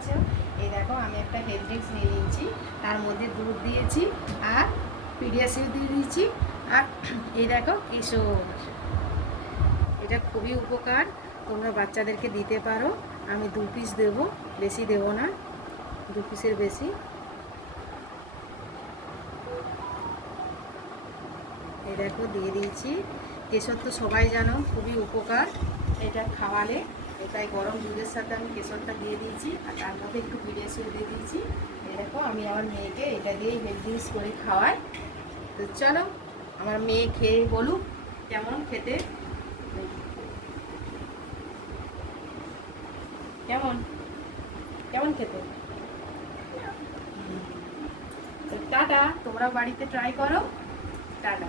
আছো? এই দেখো আমি একটা হেলথ ড্রিঙ্কস নিয়ে নিয়েছি, তার মধ্যে দুধ দিয়েছি আর পিডিয়াসিউ দিয়ে দিয়েছি আর এই দেখো কেশর। এটা খুবই উপকার, তোমরা বাচ্চাদেরকে দিতে পারো। আমি 2 পিস দেবো, বেশি দেবো না, 2 পিসের বেশি। এই দেখো দিয়ে দিয়েছি। কেশর তো সবাই জানো খুবই উপকার, এটা খাওয়ালে। তাই গরম দুধের সাথে আমি কেশরটা দিয়ে দিয়েছি আর তার মধ্যে একটু পিডিয়াসিউ দিয়ে দিয়েছি। এই দেখো আমি আমার মেয়েকে এটা দিয়েই হেলথ ড্রিঙ্কস করে খাওয়াই। তো চলো আমার মেয়ে খেয়ে বলুক কেমন খেতে, কেমন কেমন খেতে। তো টাটা, তোমরা বাড়িতে ট্রাই করো। টাটা।